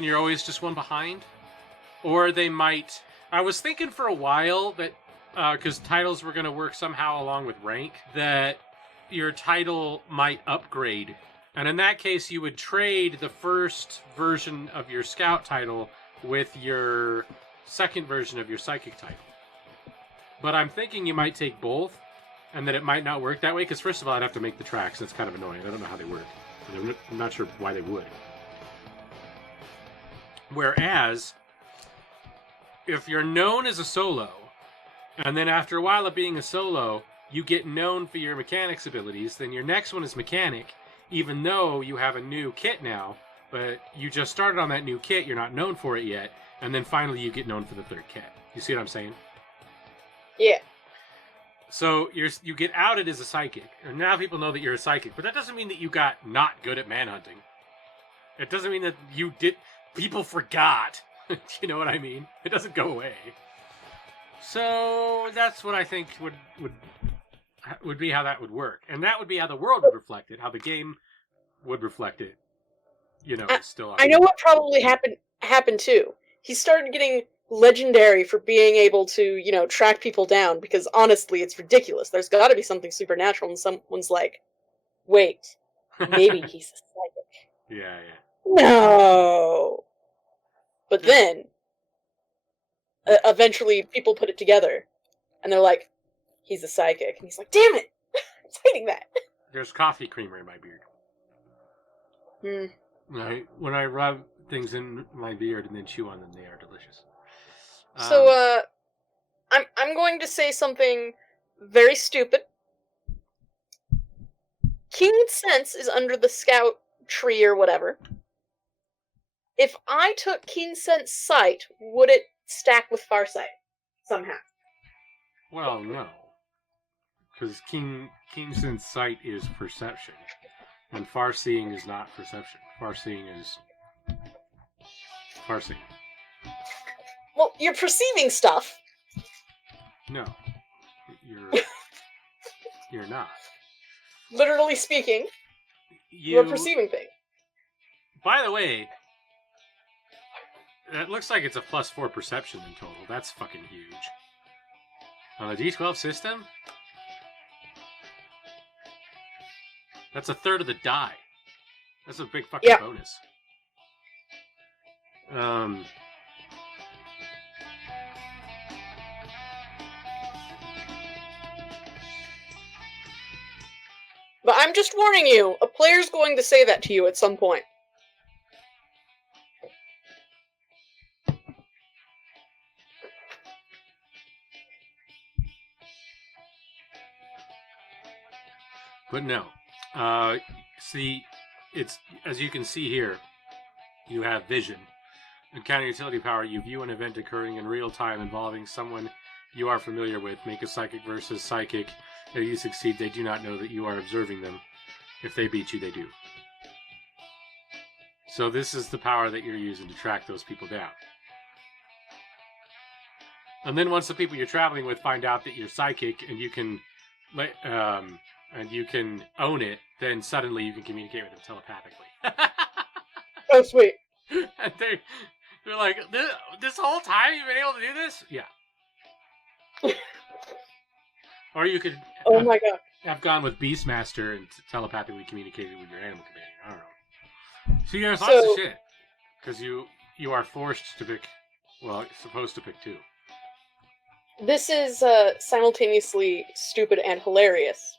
and you're always just one behind. Or they might... I was thinking for a while that, because titles were going to work somehow along with rank, that your title might upgrade. And in that case, you would trade the first version of your scout title with your second version of your psychic title. But I'm thinking you might take both, and that it might not work that way, because first of all, I'd have to make the tracks. That's kind of annoying. I don't know how they work. I'm not sure why they would. Whereas, if you're known as a solo, and then after a while of being a solo, you get known for your mechanics abilities, then your next one is mechanic, even though you have a new kit now, but you just started on that new kit, you're not known for it yet, and then finally you get known for the third kit. You see what I'm saying? Yeah. So you get outed as a psychic, and now people know that you're a psychic, but that doesn't mean that you got not good at manhunting. It doesn't mean that you did... People forgot. You know what I mean? It doesn't go away. So that's what I think would be how that would work. And that would be how the world would reflect it, how the game would reflect it. You know, it's still... I know what probably happened too. He started getting legendary for being able to, track people down, because honestly, it's ridiculous. There's got to be something supernatural, and someone's like, wait, maybe he's a psychic. Yeah. No! But then, eventually, people put it together, and they're like, he's a psychic. And he's like, damn it! I was hiding that. There's coffee creamer in my beard. When I rub things in my beard and then chew on them, they are delicious. So, I'm going to say something very stupid. Keen Sense is under the scout tree or whatever. If I took Keen Sense Sight, would it stack with Farsight somehow? Well, no. Because Keen Sense Sight is perception. And Farseeing is not perception. Farseeing is... Farseeing. Well, you're perceiving stuff. No. You're not. Literally speaking, you're perceiving things. By the way, it looks like it's a +4 perception in total. That's fucking huge. On a D12 system? That's a third of the die. That's a big fucking bonus. But I'm just warning you, a player's going to say that to you at some point. But no. See, it's, as you can see here, you have vision. Encounter utility power, you view an event occurring in real time involving someone you are familiar with. Make a psychic versus psychic. If you succeed, they do not know that you are observing them. If they beat you, they do. So this is the power that you're using to track those people down. And then once the people you're traveling with find out that you're psychic and you can own it, then suddenly you can communicate with them telepathically. Oh, sweet. And they're like, this whole time you've been able to do this? Yeah. Or you could have gone with Beastmaster and telepathically communicated with your animal companion. I don't know. So there's lots of shit. Because you are forced to pick, well, supposed to pick two. This is simultaneously stupid and hilarious.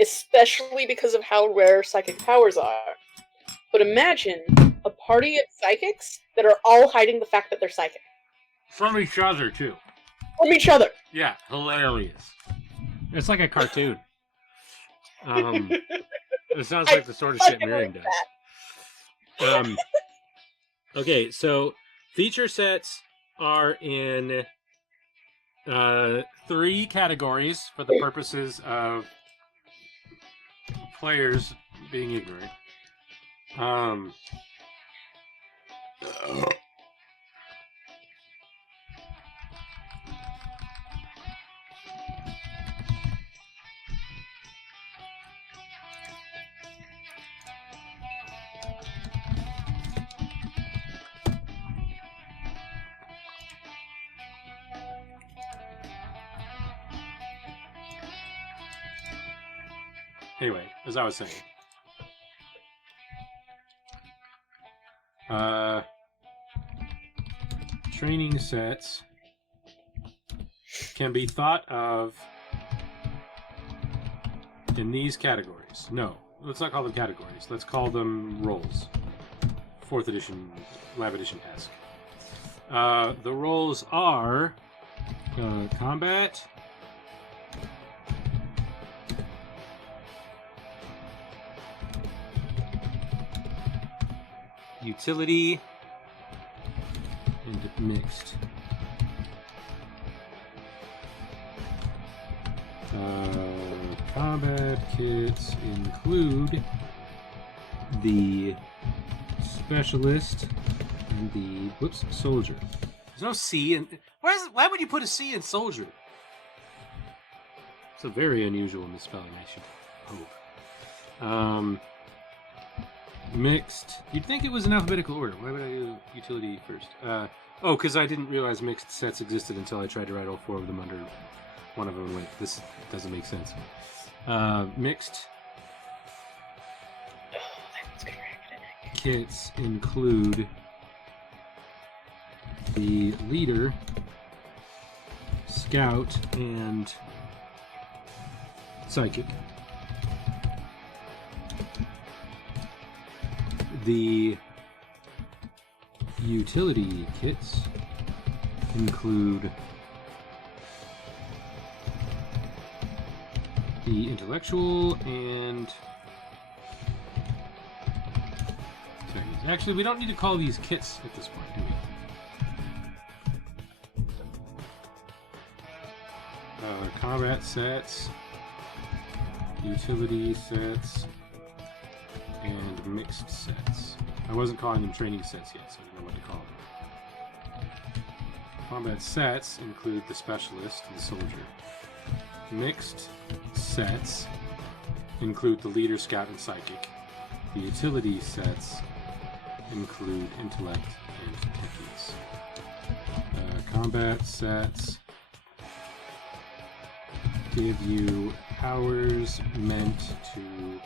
Especially because of how rare psychic powers are. But imagine a party of psychics that are all hiding the fact that they're psychic. From each other, too. From each other. Yeah, hilarious. It's like a cartoon. It sounds like the sort of shit Miriam does. Okay, so feature sets are in 3 categories for the purposes of players being ignorant. Anyway, as I was saying. Training sets can be thought of in these categories. No, let's not call them categories. Let's call them roles. 4th edition, Lab Edition-esque. The roles are combat, utility, and mixed. Combat kits include the specialist and the soldier. There's no C in. Why would you put a C in soldier? It's a very unusual misspelling, I should hope. Mixed. You'd think it was in alphabetical order. Why would I do utility first? Because I didn't realize mixed sets existed until I tried to write all 4 of them under one of them and went, this doesn't make sense. Mixed kits include the leader, scout, and psychic. The utility kits include the intellectual and... Sorry, actually, we don't need to call these kits at this point, do we? Combat sets, utility sets, and mixed sets. I wasn't calling them training sets yet, so I didn't know what to call them. Combat sets include the specialist and the soldier. Mixed sets include the leader, scout, and psychic. The utility sets include intellect and techies. Combat sets give you powers meant to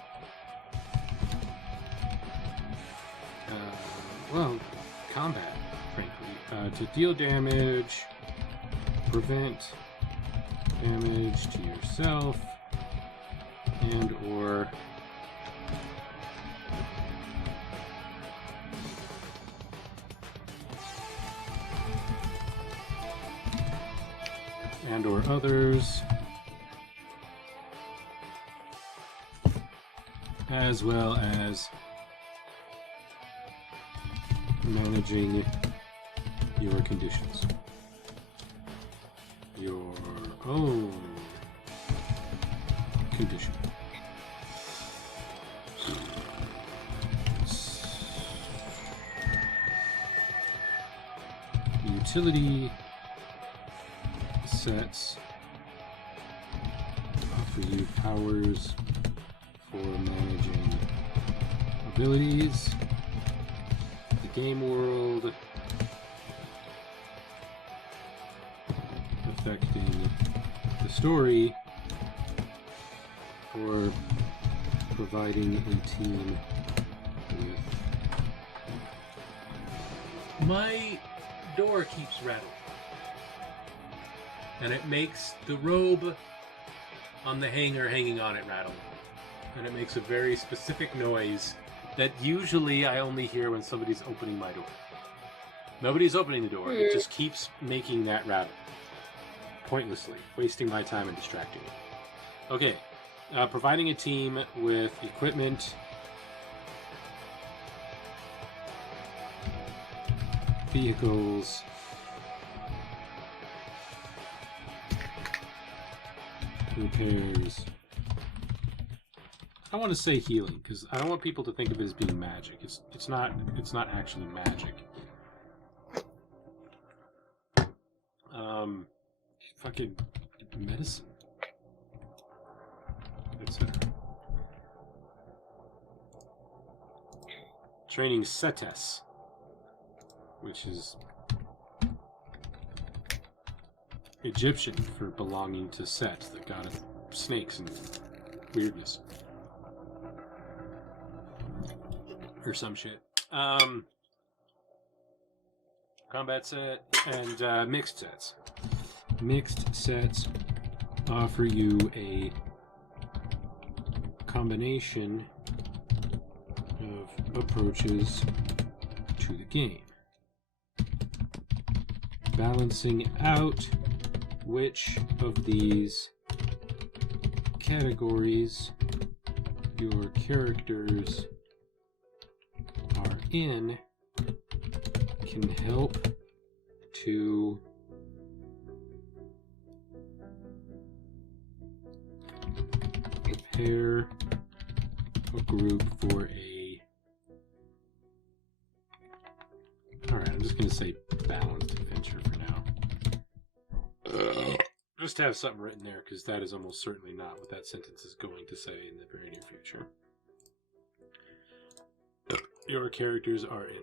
combat, frankly. To deal damage, prevent damage to yourself, and or others, as well as managing your conditions. Your own condition. Utility sets offer you powers for managing abilities, the game world, affecting the story, or providing a team with... My door keeps rattling, and it makes the robe on the hanger hanging on it rattle, and it makes a very specific noise that usually I only hear when somebody's opening my door. Nobody's opening the door, it just keeps making that rattle. Pointlessly, wasting my time and distracting me. Okay, providing a team with equipment, vehicles, repairs. I want to say healing because I don't want people to think of it as being magic. It's not actually magic. Fucking medicine, etc. Training Setes, which is Egyptian for belonging to Set, the god of snakes and weirdness. or some shit. Combat set and mixed sets. Mixed sets offer you a combination of approaches to the game, balancing out which of these categories your characters are in can help to prepare a group for a... Alright, I'm just going to say balanced adventure for now. Just have something written there, because that is almost certainly not what that sentence is going to say in the very near future. Your characters are in.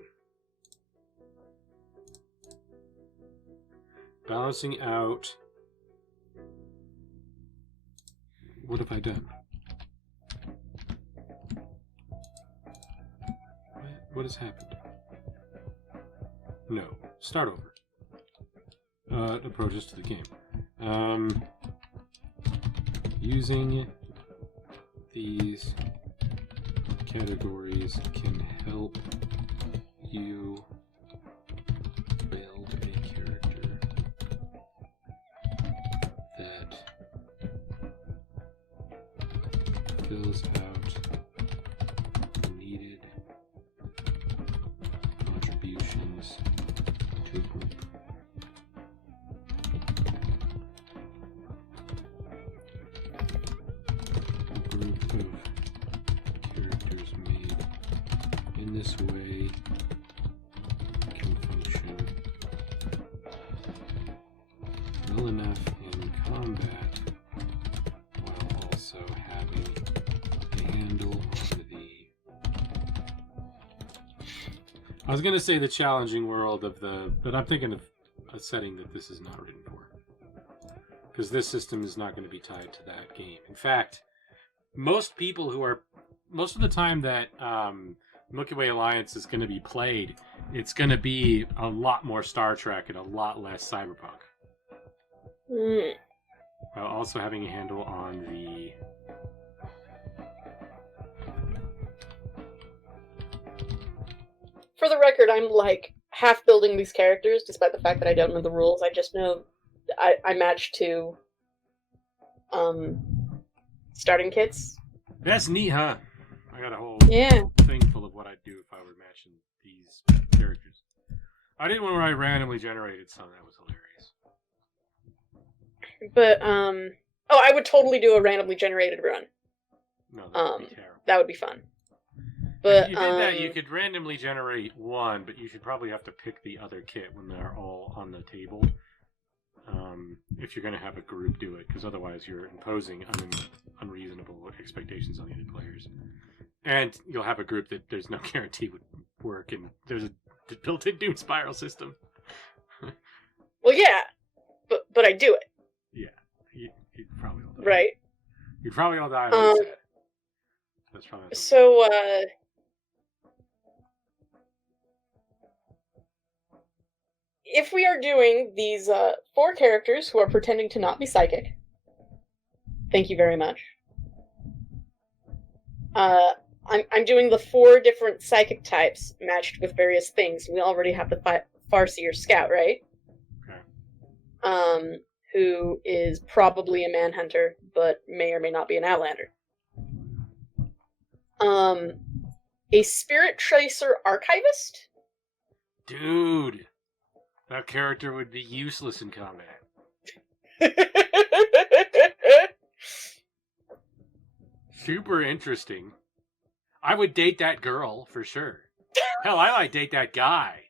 Balancing out... What have I done? What has happened? No. Start over. Approaches to the game. Using these categories can help you build a character that fills out the needed contributions to a group. A group of characters made in this way can function well enough in combat while also having a handle on the... I was going to say the challenging world of the... But I'm thinking of a setting that this is not written for. Because this system is not going to be tied to that game. In fact, most people who are... Most of the time that Milky Way Alliance is going to be played, it's going to be a lot more Star Trek and a lot less Cyberpunk. Mm. While also having a handle on the... For the record, I'm like half building these characters, despite the fact that I don't know the rules. I just know I match to starting kits. That's neat, huh? I got a whole Yeah. thing full of what I'd do if I were matching these characters. I did one where I randomly generated some. That was hilarious. But oh, I would totally do a randomly generated run. No, that would be terrible. That would be fun. But If you did that, you could randomly generate one, but you should probably have to pick the other kit when they're all on the table. If you're going to have a group do it, because otherwise you're imposing unreasonable expectations on the other players. And you'll have a group that there's no guarantee would work, and there's a built-in doom spiral system. well, yeah, but I do it. Yeah, you'd probably all die. Right. You'd probably all die on set. That's probably so, if we are doing these 4 characters who are pretending to not be psychic, thank you very much. I'm doing the 4 different psychic types matched with various things. We already have the Farseer Scout, right? Okay. Who is probably a Manhunter, but may or may not be an Outlander. A Spirit Tracer Archivist? Dude, that character would be useless in combat. Super interesting. I would date that girl for sure. Hell, I might date that guy.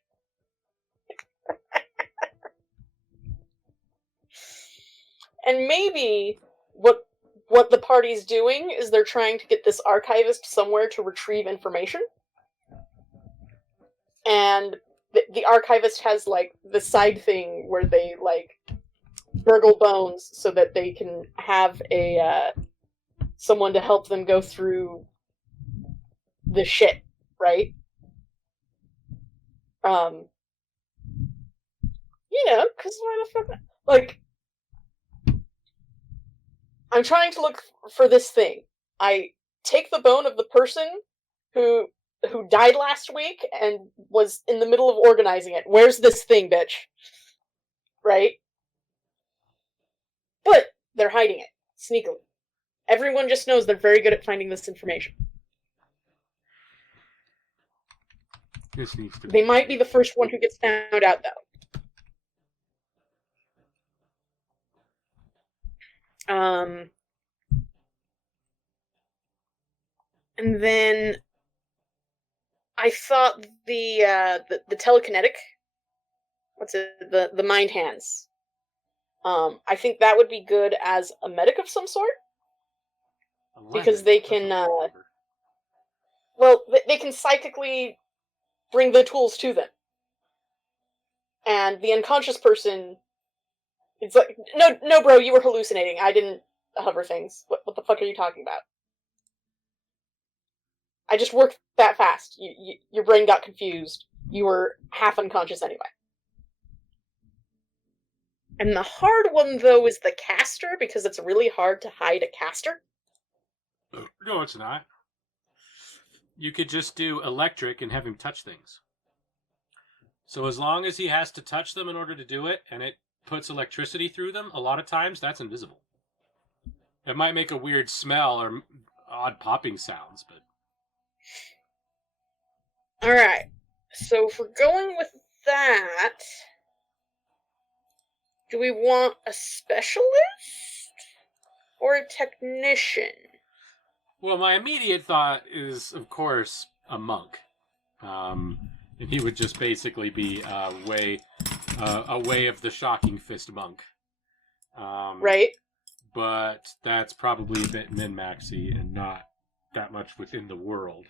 And maybe what the party's doing is they're trying to get this archivist somewhere to retrieve information. And the archivist has, like, the side thing where they, like, burgle bones so that they can have a, someone to help them go through the shit, right? Because why the fuck? Like, I'm trying to look for this thing. I take the bone of the person who died last week and was in the middle of organizing it. Where's this thing, bitch? Right? But they're hiding it sneakily. Everyone just knows they're very good at finding this information. This needs to be. They might be the first one who gets found out, though. And then I thought the telekinetic, what's it, the mind hands. I think that would be good as a medic of some sort, because they can, they can psychically bring the tools to them, and the unconscious person, it's like, no, bro, you were hallucinating. I didn't hover things. What the fuck are you talking about? I just worked that fast. Your brain got confused. You were half unconscious anyway. And the hard one, though, is the caster, because it's really hard to hide a caster. No, it's not. You could just do electric and have him touch things. So as long as he has to touch them in order to do it, and it puts electricity through them, a lot of times that's invisible. It might make a weird smell or odd popping sounds, but... Alright, so if we're going with that, do we want a specialist or a technician? Well, my immediate thought is, of course, a monk. And he would just basically be a way of the shocking fist monk. Right. But that's probably a bit min-maxy and not that much within the world.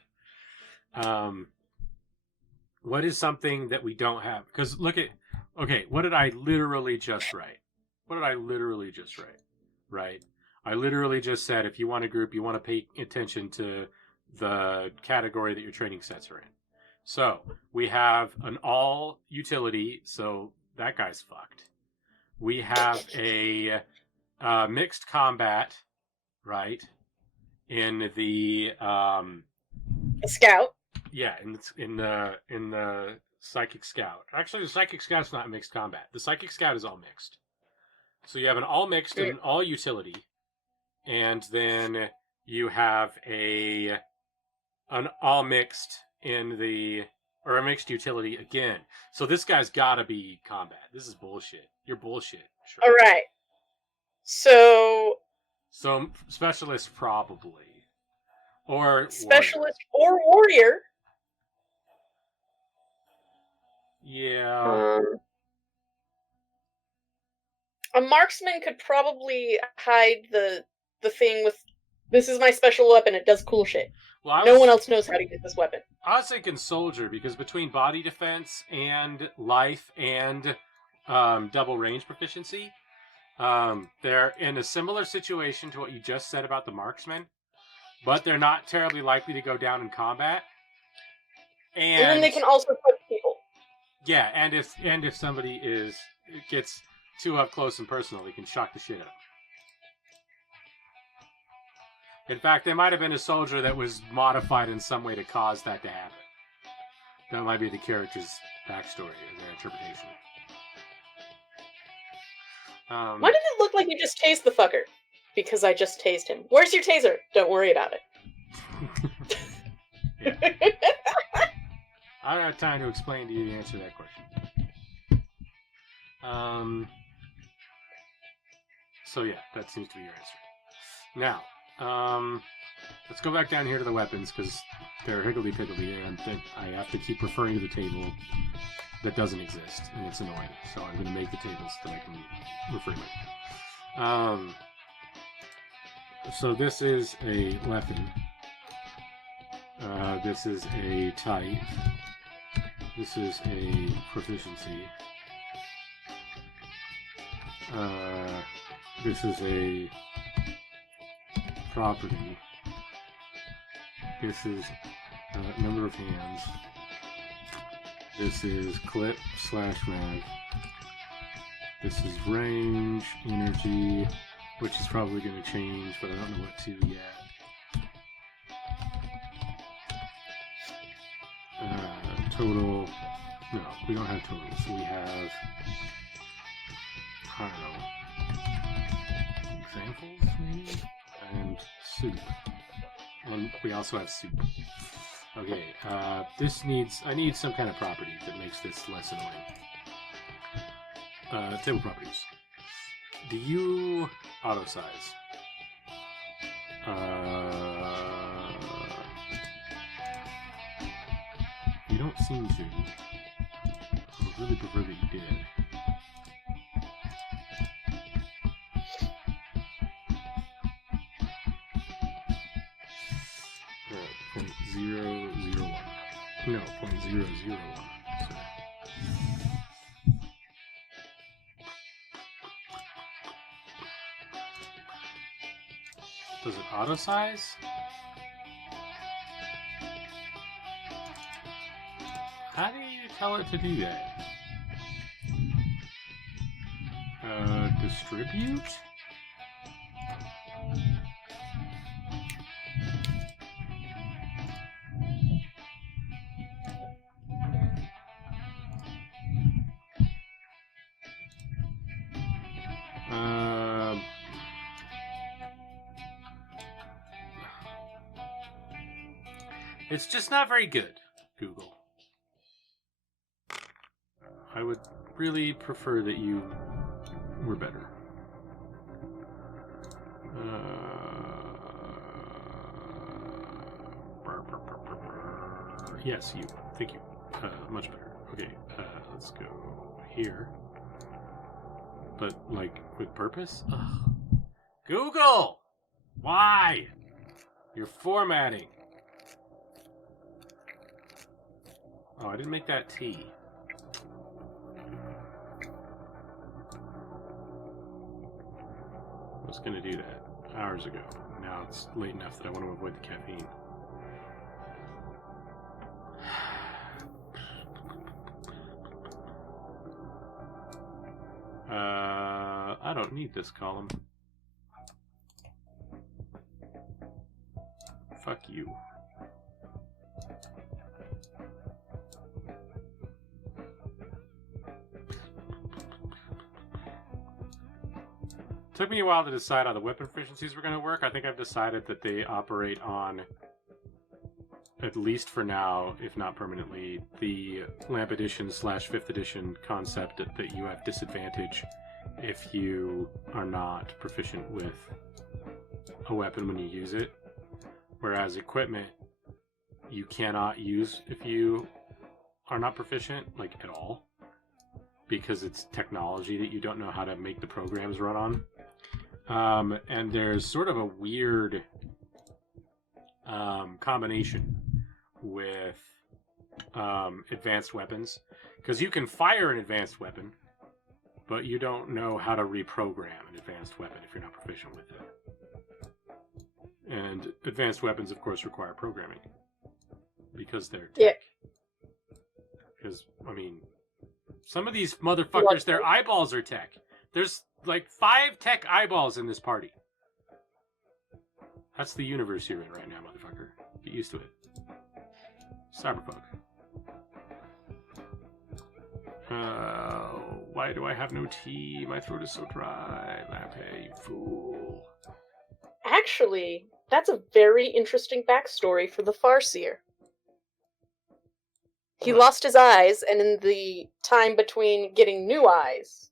What is something that we don't have? Because look at... Okay, what did I literally just write? Right? I literally just said, if you want a group, you want to pay attention to the category that your training sets are in. So, we have an all utility, so that guy's fucked. We have a mixed combat, right? In the a scout. Yeah, in the Psychic Scout. Actually, the Psychic Scout's not mixed combat. The Psychic Scout is all mixed. So you have an all mixed and an all utility, and then you have an all mixed or a mixed utility again. So this guy's got to be combat. This is bullshit. You're bullshit. Sure. All right. So specialist probably, or specialist or warrior. Yeah. A marksman could probably hide the thing with, this is my special weapon, it does cool shit. Well, no one else knows how to get this weapon. I was thinking soldier, because between body defense and life and double range proficiency, they're in a similar situation to what you just said about the marksman, but they're not terribly likely to go down in combat. And then they can also punch people. Yeah, and if somebody gets too up close and personal, they can shock the shit out of them. In fact, there might have been a soldier that was modified in some way to cause that to happen. That might be the character's backstory or their interpretation. Why did it look like you just tased the fucker? Because I just tased him. Where's your taser? Don't worry about it. I don't have time to explain to you the answer to that question. So yeah, that seems to be your answer. Now, let's go back down here to the weapons, because they're higgledy-piggledy, and I have to keep referring to the table that doesn't exist, and it's annoying. So I'm going to make the tables that I can refer to. So this is a weapon. This is a type. This is a proficiency. This is a property. This is number of hands. This is clip/mag. This is range, energy, which is probably going to change, but I don't know what to yet. Total. No, we don't have totals. We have, I don't know, examples maybe? And soup. And we also have soup. Okay, I need some kind of property that makes this less annoying. Table properties. Do you auto size? You don't seem to. I would really prefer that you did. 0.001. No, 0.001. Sorry. Does it auto size? How do you tell it to do that? Distribute? It's just not very good, Google. I would really prefer that you were better. Yes, you. Thank you. Much better. Okay, let's go here. But, like, with purpose? Ugh. Google! Why? You're formatting. Oh, I didn't make that T. I was going to do that hours ago. Now it's late enough that I want to avoid the caffeine. I don't need this column. Fuck you. Took me a while to decide how the weapon efficiencies were going to work. I think I've decided that they operate on, at least for now, if not permanently, the Lamp Edition / 5th edition concept that you have disadvantage if you are not proficient with a weapon when you use it. Whereas equipment, you cannot use if you are not proficient, like, at all. Because it's technology that you don't know how to make the programs run on. And there's sort of a weird combination with advanced weapons. Because you can fire an advanced weapon, but you don't know how to reprogram an advanced weapon if you're not proficient with it. And advanced weapons, of course, require programming. Because they're tech. Yeah. Because, I mean, some of these motherfuckers, their eyeballs are tech. There's like 5 tech eyeballs in this party. That's the universe you're in right now, motherfucker. Get used to it. Cyberpunk. Why do I have no tea? My throat is so dry. Latte, you fool. Actually, that's a very interesting backstory for the Farseer. He lost his eyes, and in the time between getting new eyes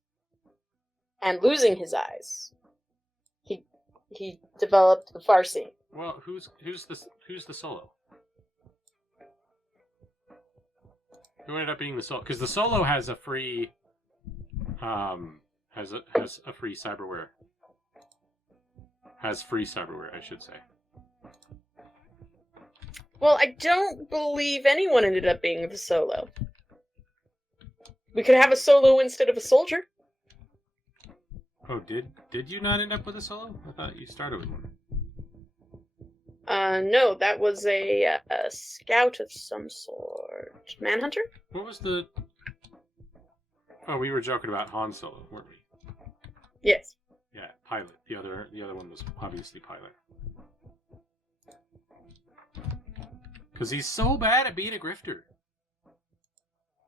and losing his eyes, he developed the Farseer. Well, who's the solo? Who ended up being the solo? Because the solo has a free has a free cyberware. Has free cyberware, I should say. Well, I don't believe anyone ended up being the solo. We could have a solo instead of a soldier. Oh, did you not end up with a solo? I thought you started with one. No, that was a scout of some sort. Manhunter? What was the... Oh, we were joking about Han Solo, weren't we? Yes. Yeah, Pilot. The other one was obviously Pilot. Because he's so bad at being a grifter.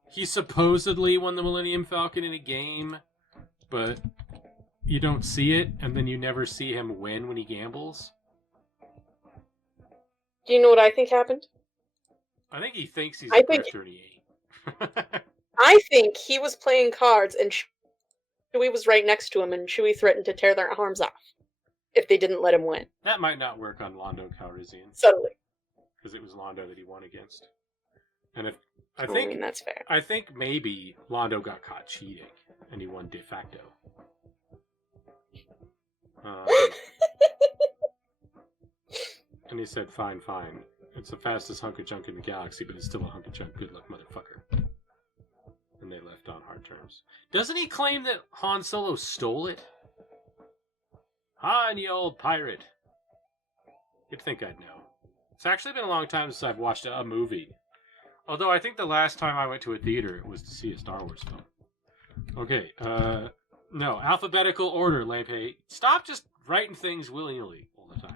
He supposedly won the Millennium Falcon in a game, but you don't see it, and then you never see him win when he gambles. Do you know what I think happened? I think he thinks he's I a think- grifter and he ain't. I think he was playing cards and Chewie was right next to him and Chewie threatened to tear their arms off if they didn't let him win. That might not work on Londo Calrissian, Subtly. because it was Londo that he won against. And if I I think mean, that's fair. I think maybe Londo got caught cheating and he won de facto. And he said, fine. It's the fastest hunk of junk in the galaxy, but it's still a hunk of junk. Good luck, motherfucker. And they left on hard terms. Doesn't he claim that Han Solo stole it? Han, you old pirate. You'd think I'd know. It's actually been a long time since I've watched a movie. Although I think the last time I went to a theater it was to see a Star Wars film. Okay, no, alphabetical order, Lampe. Stop just writing things willy-nilly all the time.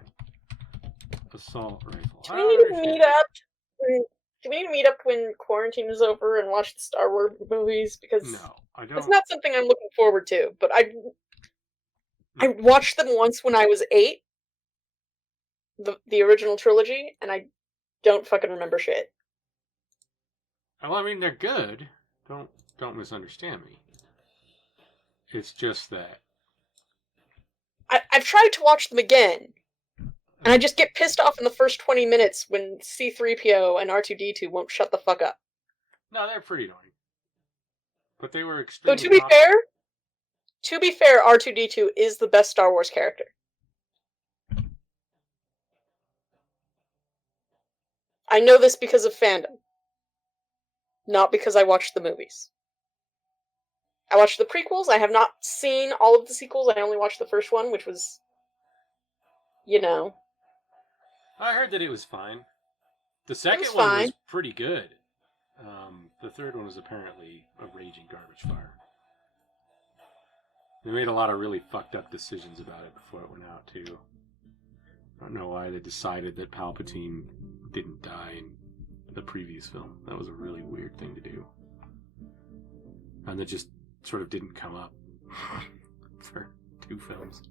Assault rifle. Do we need to meet up? Do we need to meet up when quarantine is over and watch the Star Wars movies? Because No, I don't. it's not something I'm looking forward to. But I watched them once when I was 8, the original trilogy, and I don't fucking remember shit. Well, I mean, they're good. Don't misunderstand me. It's just that I've tried to watch them again, and I just get pissed off in the first 20 minutes when C-3PO and R2-D2 won't shut the fuck up. no, they're pretty annoying. But they were Though extremely. to be fair, R2-D2 is the best Star Wars character. I know this because of fandom, not because I watched the movies. I watched the prequels. I have not seen all of the sequels. I only watched the first one, which was, I heard that it was fine. The second was one fine. was pretty good. The third one was apparently a raging garbage fire. They made a lot of really fucked up decisions about it before it went out, too. I don't know why they decided that Palpatine didn't die in the previous film. That was a really weird thing to do. And that just sort of didn't come up for 2 films.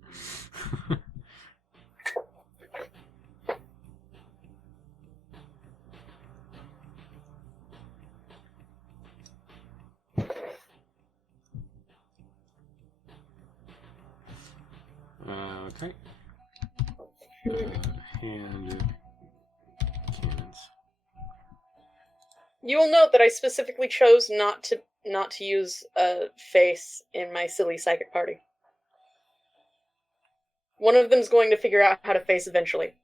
Okay. Hand cannons. You will note that I specifically chose not to use a face in my silly psychic party. One of them's going to figure out how to face eventually.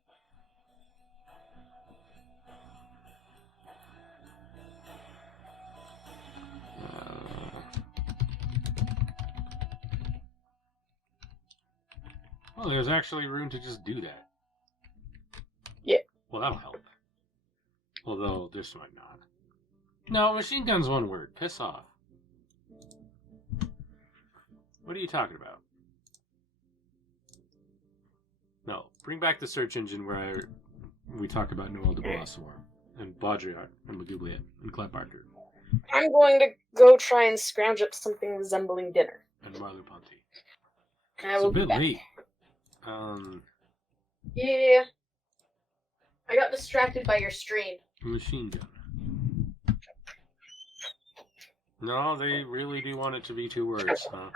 Well, there's actually room to just do that. Yeah. Well, that'll help. Although, this might not. No, machine gun's one word. Piss off. What are you talking about? No, bring back the search engine where we talk about Noel de Boissor, and Baudrillard, and Magoubliet, and Cleb Barker, I'm going to go try and scrounge up something resembling dinner. and Marlu Ponte. I It's will a be bit back. late. Yeah. I got distracted by your stream. Machine gun. No, they really do want it to be 2 words, huh?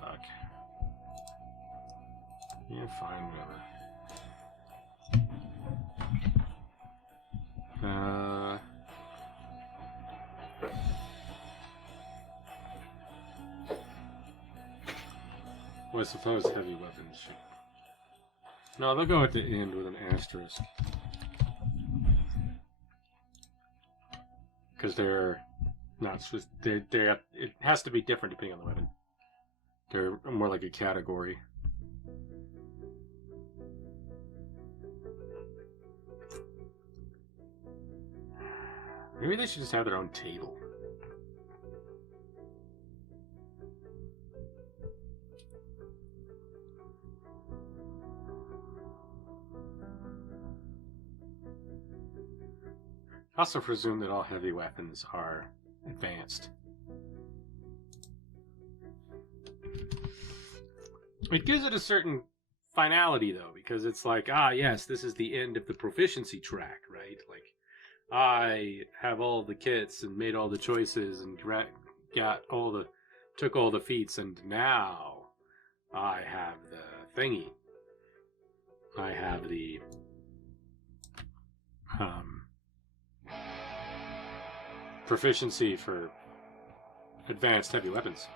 Fuck. Yeah, fine, whatever. Well, I suppose heavy weapons should... No, they'll go at the end with an asterisk. Because they're not supposed... They're, it has to be different depending on the weapon. They're more like a category. Maybe they should just have their own table. I also presume that all heavy weapons are advanced. It gives it a certain finality, though, because it's like, ah, yes, this is the end of the proficiency track, right? Like, I have all the kits and made all the choices and took all the feats, and now I have the thingy. I have the proficiency for advanced heavy weapons.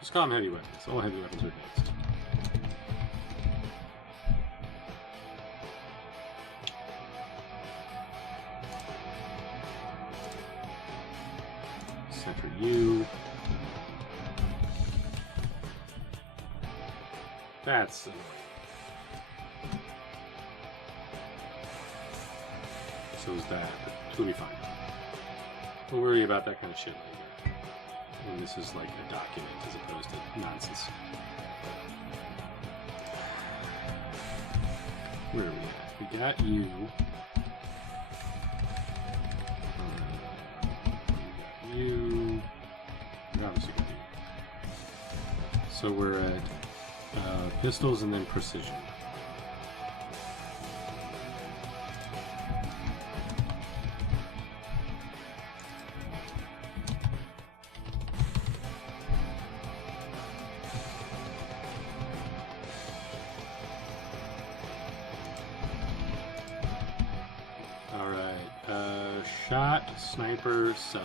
Just call them heavy weapons. All heavy weapons are advanced. Center U. That's annoying. So is that, but it'll be fine. We'll worry about that kind of shit later. And this is like a document as opposed to nonsense. Where are we at? We got you. You. We obviously got you. So we're at pistols and then precision. Shot, sniper, sub.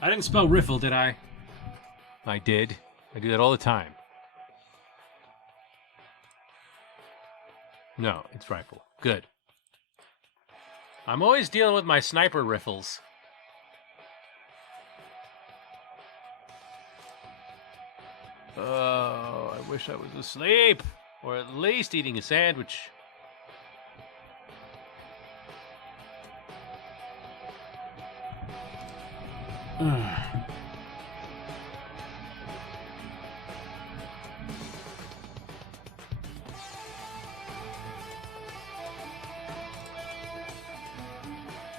I didn't spell riffle, did I? I did. I do that all the time. No, it's rifle. Good. I'm always dealing with my sniper riffles. Oh, I wish I was asleep. Or at least eating a sandwich.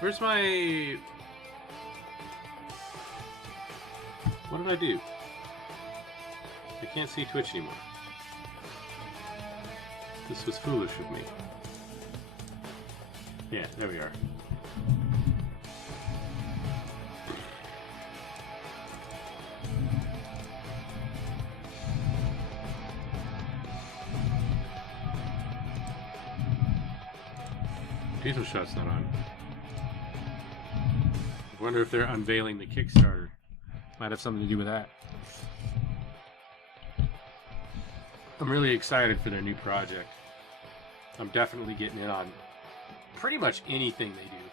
Where's my... What did I do? I can't see Twitch anymore. This was foolish of me. Yeah, there we are. Diesel Shot's not on. I wonder if they're unveiling the Kickstarter. Might have something to do with that. I'm really excited for their new project. I'm definitely getting in on pretty much anything they do.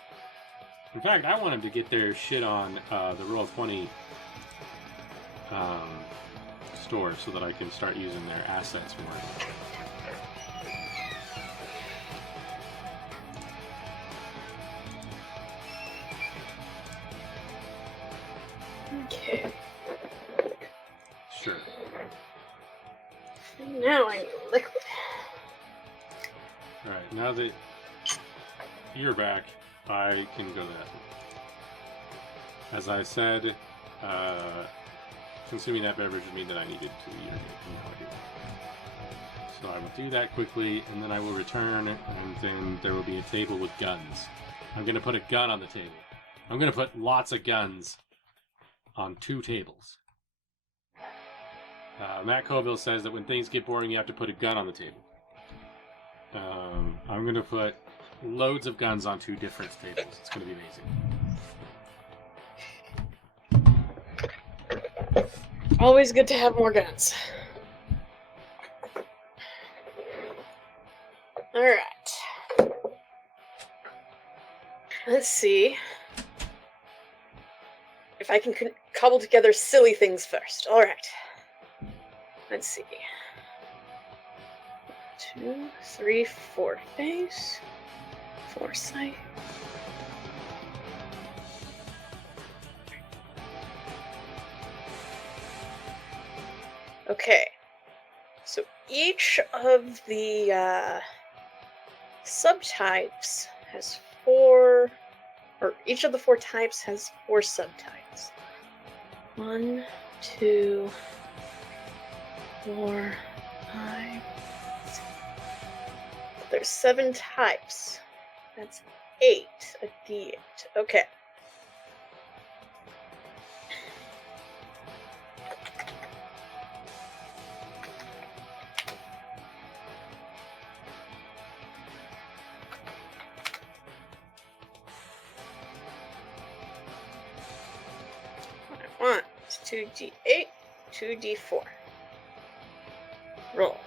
In fact, I want them to get their shit on the Roll20 store so that I can start using their assets more. Okay. Sure. Now I need liquid. Alright, now that you're back, I can go that way. As I said, consuming that beverage would mean that I needed to urinate. So I will do that quickly, and then I will return, and then there will be a table with guns. I'm going to put a gun on the table. I'm going to put lots of guns on 2 tables. Matt Colville says that when things get boring, you have to put a gun on the table. I'm going to put loads of guns on 2 different tables. It's going to be amazing. Always good to have more guns. Alright. Let's see if I can cobble together silly things first. Alright. Let's see. 2, 3, 4 face. Foresight. Okay. So each of the subtypes has 4, or each of the 4 types has 4 subtypes. 1, 2, 4, 5. 6. There's 7 types. That's 8. A D8. Okay. What I want is 2D8, 2D4. Roll.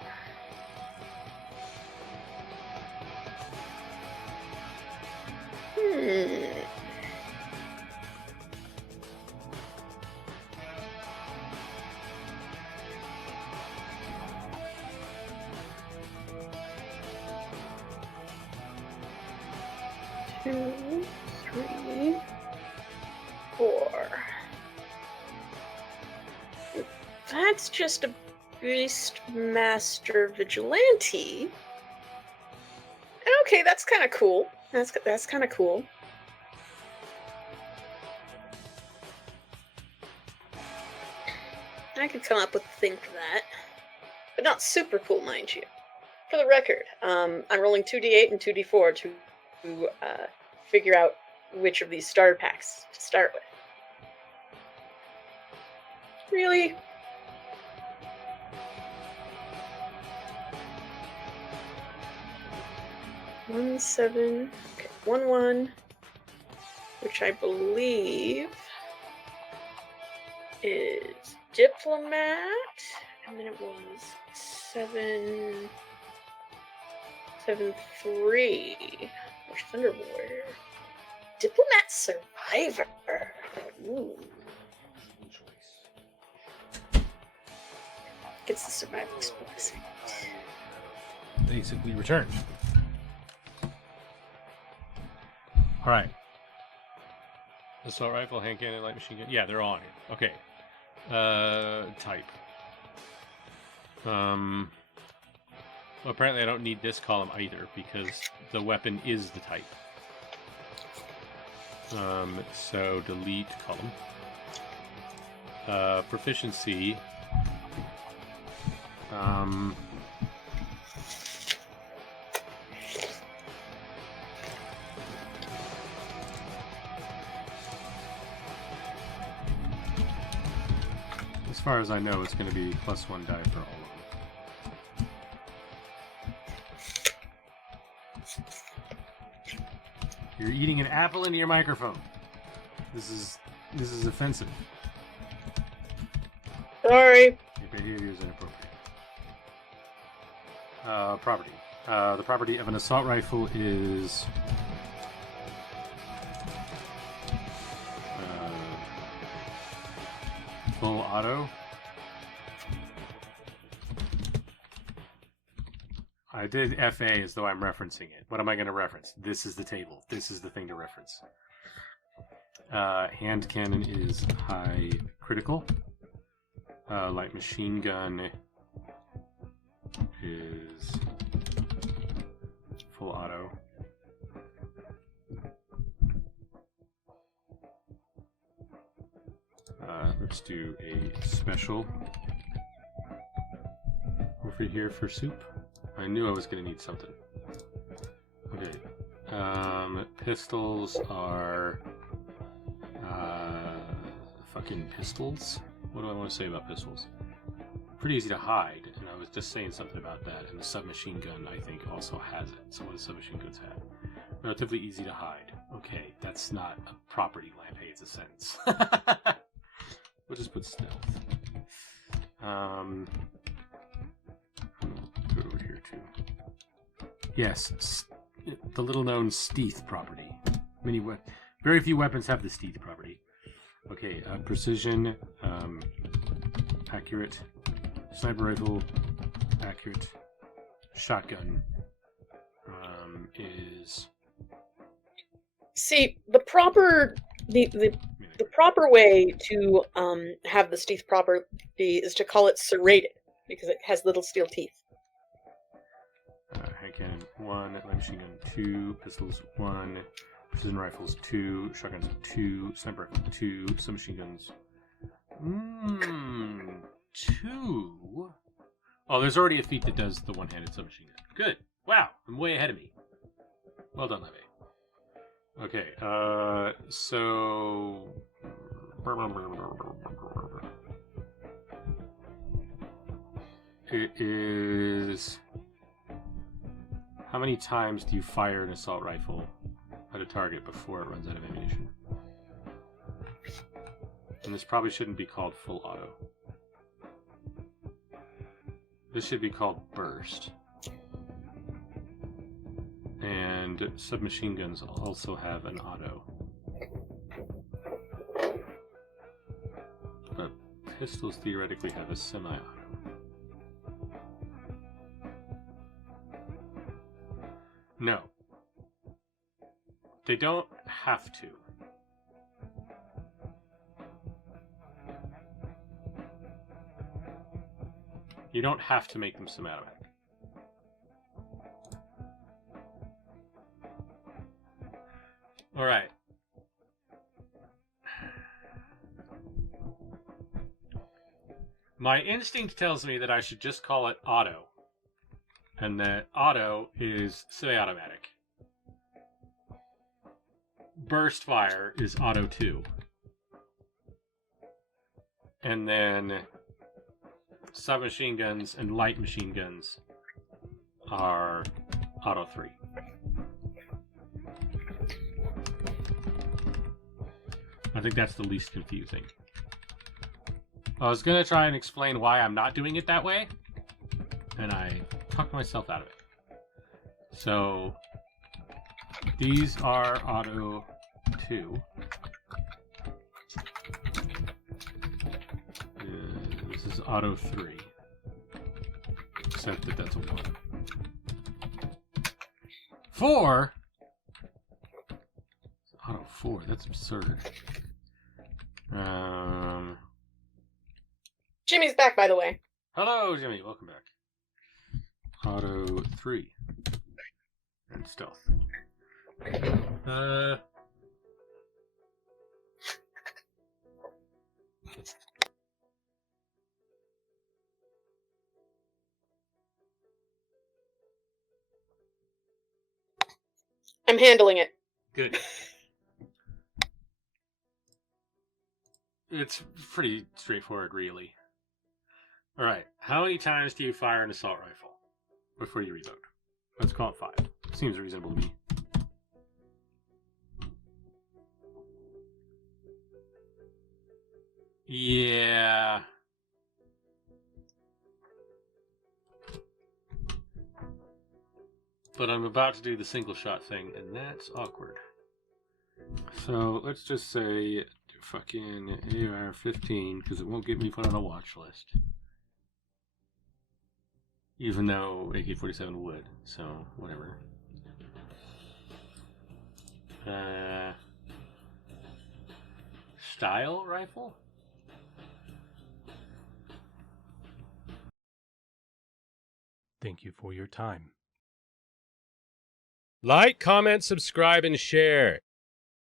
Two, 3, 4. That's just a Beastmaster Vigilante. Okay, that's kind of cool. That's kind of cool. I could come up with a thing for that, but not super cool, mind you. For the record, I'm rolling 2d8 and 2d4 to figure out which of these starter packs to start with. Really? One, 7, okay, 1, 1, which I believe is Diplomat, and then it was 7, 7, 3, or Thunder Warrior. Diplomat Survivor. Ooh. Gets the survival explicit. Basically returned. All right. Assault rifle, hand cannon, light machine gun. Yeah, they're all on here. Okay. Type. Well, apparently I don't need this column either because the weapon is the type. So delete column. Proficiency. As far as I know, it's going to be +1 die for all of them. You're eating an apple into your microphone. This is offensive. Sorry. Your behavior is inappropriate. Property. The property of an assault rifle is full auto. I did FA as though I'm referencing it. What am I going to reference? This is the table. This is the thing to reference. Hand cannon is high critical. Light machine gun is full auto. Let's do a special over here for soup. I knew I was going to need something. Okay. Pistols are fucking pistols. What do I want to say about pistols? Pretty easy to hide, and I was just saying something about that. And the submachine gun, I think, also has it. So what do submachine guns have? Relatively easy to hide. Okay, that's not a property lamp. Hey, it's a sentence. We'll just put stealth. Go over here too. Yes, the little-known Stealth property. Very few weapons have the Stealth property. Okay, precision, accurate, sniper rifle, accurate, shotgun is. See, the proper way to have the Stealth property is to call it serrated, because it has little steel teeth. Hand cannon 1, light machine gun 2, pistols 1, precision rifles 2, shotguns 2, sniper rifle 2, submachine guns 2. Oh, there's already a feat that does the one-handed submachine gun. Good. Wow, I'm way ahead of me. Well done, Levy. Okay, so it is. How many times do you fire an assault rifle at a target before it runs out of ammunition? And this probably shouldn't be called full auto. This should be called burst. And submachine guns also have an auto. But pistols theoretically have a semi-auto. No. They don't have to. You don't have to make them semi-automatic. All right. My instinct tells me that I should just call it auto. And that auto is semi-automatic. Burst fire is auto 2. And then submachine guns and light machine guns are auto 3. I think that's the least confusing. I was going to try and explain why I'm not doing it that way, and I talked myself out of it. So, these are auto 2. This is auto 3. Except that that's a 1. 4? Auto 4, that's absurd. Jimmy's back, by the way. Hello, Jimmy. Welcome back. Auto 3. And stealth. I'm handling it. Good. It's pretty straightforward, really. All right. How many times do you fire an assault rifle before you reload? Let's call it 5. Seems reasonable to me. Yeah. But I'm about to do the single shot thing, and that's awkward. So let's just say fucking AR-15, because it won't get me put on a watch list. Even though AK-47 would, so whatever. Style rifle? Thank you for your time. Like, comment, subscribe, and share.